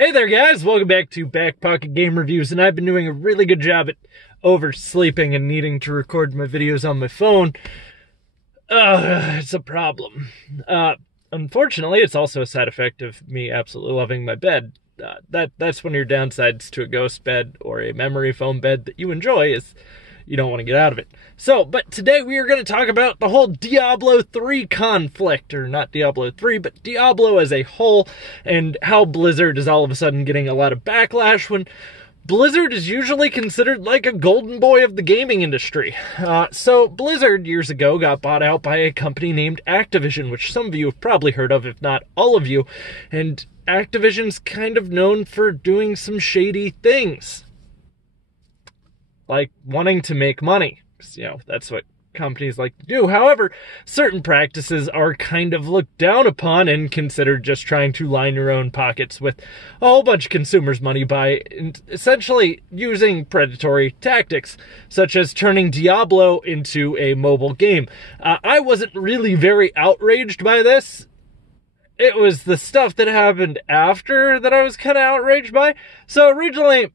Hey there guys, welcome back to Back Pocket Game Reviews, and I've been doing a really good job at oversleeping and needing to record my videos on my phone. It's a problem. Unfortunately, it's also a side effect of me absolutely loving my bed. That's one of your downsides to a ghost bed or a memory foam bed that you enjoy, is you don't want to get out of it. But today we are going to talk about the whole Diablo 3 conflict, or not Diablo 3, but Diablo as a whole, and how Blizzard is all of a sudden getting a lot of backlash when Blizzard is usually considered like a golden boy of the gaming industry. So Blizzard years ago got bought out by a company named Activision, which some of you have probably heard of, if not all of you, and Activision's kind of known for doing some shady things, like wanting to make money. That's what companies like to do. However, certain practices are kind of looked down upon and considered just trying to line your own pockets with a whole bunch of consumers' money by essentially using predatory tactics, such as turning Diablo into a mobile game. I wasn't really very outraged by this. It was the stuff that happened after that I was kind of outraged by. So originally,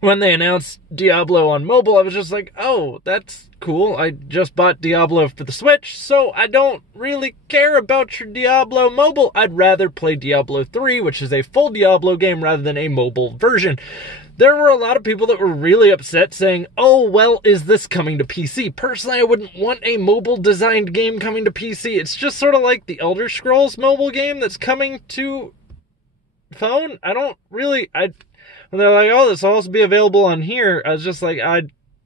when they announced Diablo on mobile, I was just like, oh, that's cool. I just bought Diablo for the Switch, so I don't really care about your Diablo mobile. I'd rather play Diablo 3, which is a full Diablo game, rather than a mobile version. There were a lot of people that were really upset, saying, oh, well, is this coming to PC? Personally, I wouldn't want a mobile-designed game coming to PC. It's just sort of like the Elder Scrolls mobile game that's coming to phone. When they're like, oh, this will also be available on here, I was just like,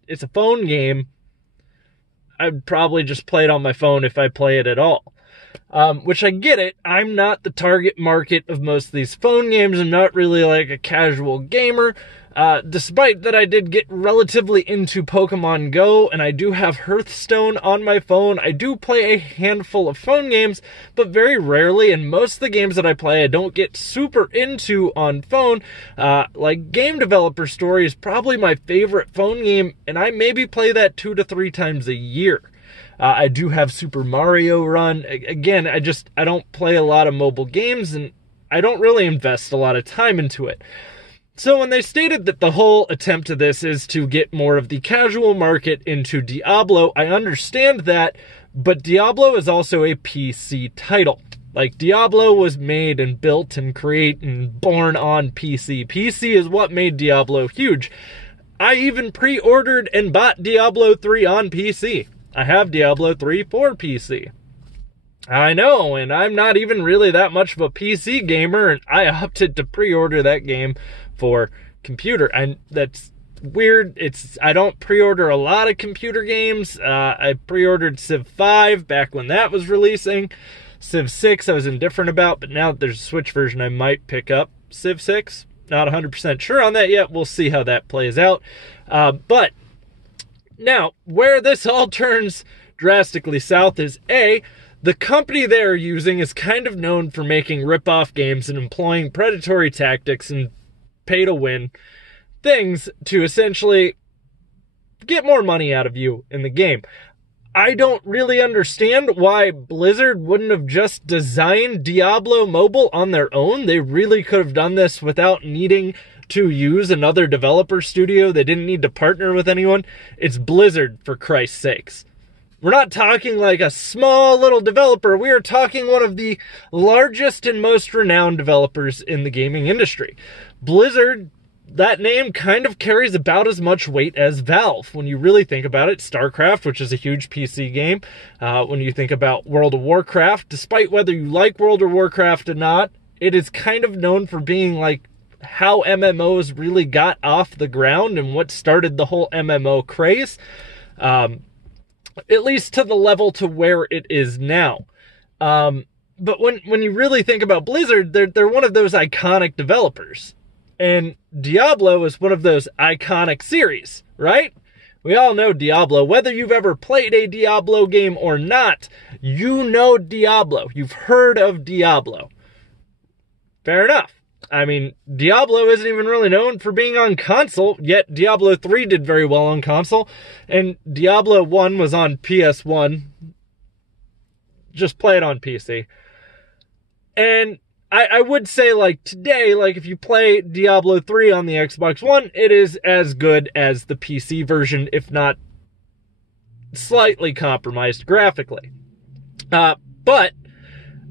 it's a phone game. I'd probably just play it on my phone if I play it at all. Which I get it. I'm not the target market of most of these phone games. I'm not really like a casual gamer. Despite that I did get relatively into Pokemon Go, and I do have Hearthstone on my phone. I do play a handful of phone games, but very rarely, and most of the games that I play I don't get super into on phone. Like Game Developer Story is probably my favorite phone game, and I maybe play that 2 to 3 times a year. I do have Super Mario Run. Again, I don't play a lot of mobile games, and I don't really invest a lot of time into it. So when they stated that the whole attempt of this is to get more of the casual market into Diablo, I understand that, but Diablo is also a PC title. Like, Diablo was made and built and created and born on PC. PC is what made Diablo huge. I even pre-ordered and bought Diablo 3 on PC. I have Diablo 3 for PC. I know, and I'm not even really that much of a PC gamer, and I opted to pre-order that game for computer. And that's weird. I don't pre-order a lot of computer games. I pre-ordered Civ 5 back when that was releasing. Civ 6 I was indifferent about, but now that there's a Switch version, I might pick up Civ 6. Not 100% sure on that yet. We'll see how that plays out. But now, where this all turns drastically south is the company they're using is kind of known for making rip-off games and employing predatory tactics and pay-to-win things to essentially get more money out of you in the game. I don't really understand why Blizzard wouldn't have just designed Diablo Mobile on their own. They really could have done this without needing to use another developer studio. They didn't need to partner with anyone. It's Blizzard, for Christ's sakes. We're not talking like a small little developer. We are talking one of the largest and most renowned developers in the gaming industry. Blizzard, that name kind of carries about as much weight as Valve. When you really think about it, StarCraft, which is a huge PC game. When you think about World of Warcraft, despite whether you like World of Warcraft or not, it is kind of known for being like how MMOs really got off the ground and what started the whole MMO craze. At least to the level to where it is now. But when you really think about Blizzard, they're one of those iconic developers. And Diablo is one of those iconic series, right? We all know Diablo. Whether you've ever played a Diablo game or not, you know Diablo. You've heard of Diablo. Fair enough. I mean, Diablo isn't even really known for being on console, yet Diablo 3 did very well on console, and Diablo 1 was on PS1. Just play it on PC. And I would say, like, today, like, if you play Diablo 3 on the Xbox One, it is as good as the PC version, if not slightly compromised graphically. But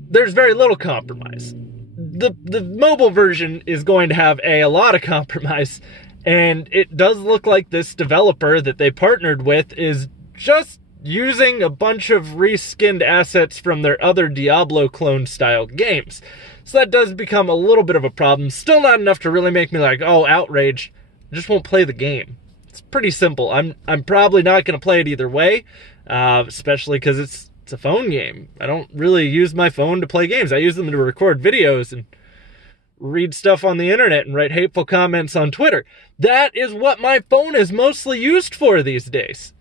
there's very little compromise. The mobile version is going to have a lot of compromise, and it does look like this developer that they partnered with is just using a bunch of reskinned assets from their other Diablo clone style games. So that does become a little bit of a problem. Still not enough to really make me like, oh, outraged. I just won't play the game. It's pretty simple. I'm probably not going to play it either way, especially because it's a phone game. I don't really use my phone to play games. I use them to record videos and read stuff on the internet and write hateful comments on Twitter. That is what my phone is mostly used for these days.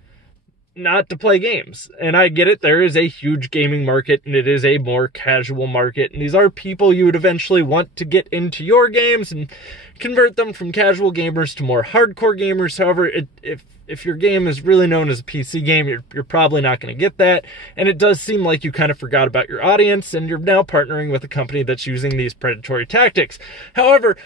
Not to play games. And I get it, there is a huge gaming market and it is a more casual market, and these are people you would eventually want to get into your games and convert them from casual gamers to more hardcore gamers. However, if your game is really known as a PC game, you're probably not going to get that, and it does seem like you kind of forgot about your audience and you're now partnering with a company that's using these predatory tactics. However,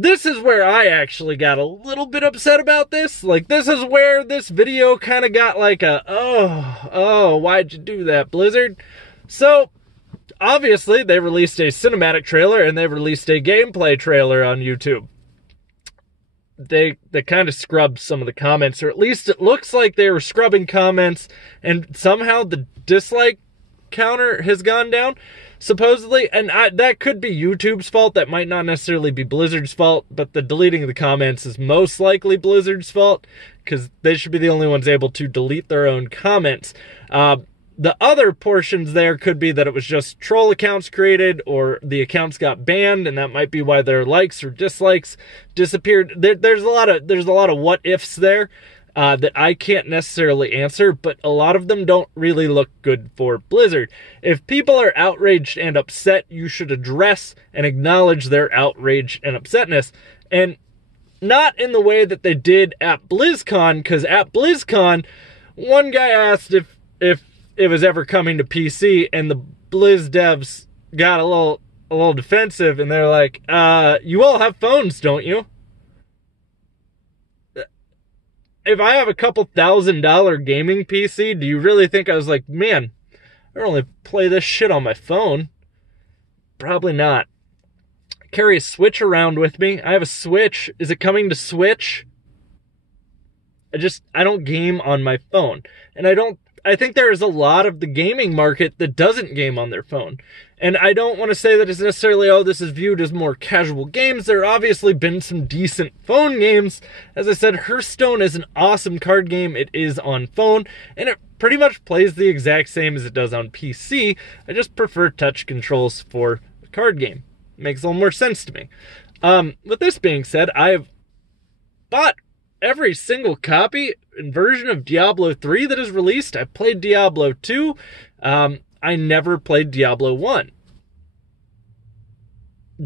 this is where I actually got a little bit upset about this. Like, this is where this video kind of got like a, oh, why'd you do that, Blizzard? So, obviously, they released a cinematic trailer and they released a gameplay trailer on YouTube. They kind of scrubbed some of the comments, or at least it looks like they were scrubbing comments, and somehow the dislike counter has gone down. Supposedly, and that could be YouTube's fault. That might not necessarily be Blizzard's fault, but the deleting of the comments is most likely Blizzard's fault, because they should be the only ones able to delete their own comments. The other portions there could be that it was just troll accounts created, or the accounts got banned, and that might be why their likes or dislikes disappeared. There's a lot of what ifs there. That I can't necessarily answer, but a lot of them don't really look good for Blizzard. If people are outraged and upset, you should address and acknowledge their outrage and upsetness. And not in the way that they did at BlizzCon, because at BlizzCon, one guy asked if it was ever coming to PC, and the Blizz devs got a little defensive, and they're like, you all have phones, don't you? If I have a couple $1,000 gaming PC, do you really think I was like, man, I only play this shit on my phone? Probably not. I carry a Switch around with me. I have a Switch. Is it coming to Switch? I don't game on my phone. And I think there is a lot of the gaming market that doesn't game on their phone. And I don't want to say that it's necessarily, oh, this is viewed as more casual games. There have obviously been some decent phone games. As I said, Hearthstone is an awesome card game. It is on phone, and it pretty much plays the exact same as it does on PC. I just prefer touch controls for a card game. It makes a little more sense to me. With this being said, I have bought every single copy and version of Diablo 3 that is released. I played Diablo 2. I never played Diablo 1.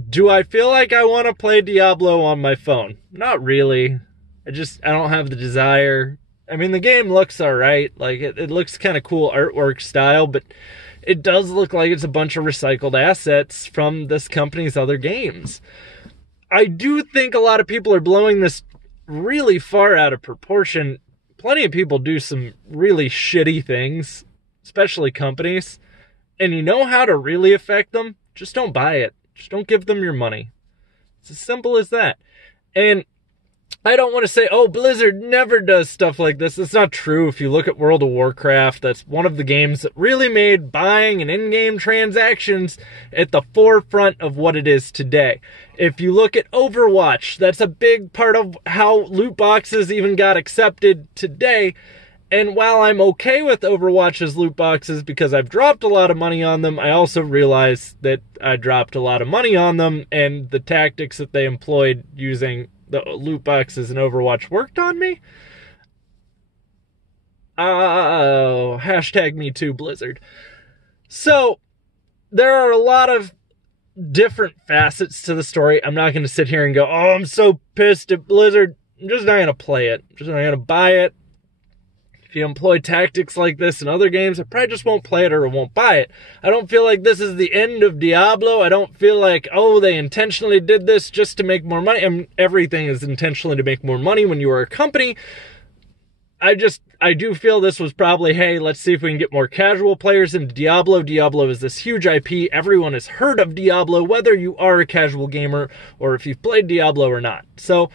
Do I feel like I want to play Diablo on my phone? Not really. I don't have the desire. I mean, the game looks alright. Like, it looks kind of cool artwork style, but it does look like it's a bunch of recycled assets from this company's other games. I do think a lot of people are blowing this really far out of proportion. Plenty of people do some really shitty things, especially companies, and you know how to really affect them? Just don't buy it. Just don't give them your money. It's as simple as that. And I don't want to say, oh, Blizzard never does stuff like this. It's not true. If you look at World of Warcraft, that's one of the games that really made buying and in-game transactions at the forefront of what it is today. If you look at Overwatch, that's a big part of how loot boxes even got accepted today. And while I'm okay with Overwatch's loot boxes because I've dropped a lot of money on them, I also realize that I dropped a lot of money on them, and the tactics that they employed using the loot boxes in Overwatch worked on me. Oh, hashtag me too, Blizzard. So, there are a lot of different facets to the story. I'm not going to sit here and go, oh, I'm so pissed at Blizzard. I'm just not going to play it. I'm just not going to buy it. If you employ tactics like this in other games, I probably just won't play it or won't buy it. I don't feel like this is the end of Diablo. I don't feel like, oh, they intentionally did this just to make more money. I mean, everything is intentionally to make more money when you are a company. I do feel this was probably, hey, let's see if we can get more casual players into Diablo. Diablo is this huge IP. Everyone has heard of Diablo, whether you are a casual gamer or if you've played Diablo or not. So,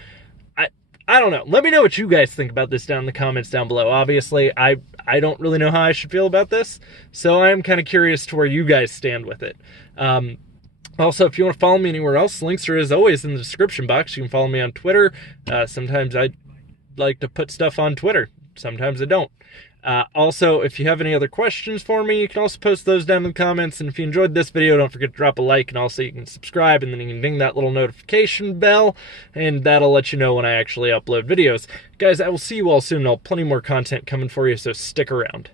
I don't know. Let me know what you guys think about this down in the comments down below. Obviously, I don't really know how I should feel about this, so I am kind of curious to where you guys stand with it. Also, if you want to follow me anywhere else, links are as always in the description box. You can follow me on Twitter. Sometimes I like to put stuff on Twitter. Sometimes I don't. Also, if you have any other questions for me, you can also post those down in the comments. And if you enjoyed this video, don't forget to drop a like. And also, you can subscribe, and then you can ding that little notification bell, and that'll let you know when I actually upload videos. Guys, I will see you all soon. I'll have plenty more content coming for you, so stick around.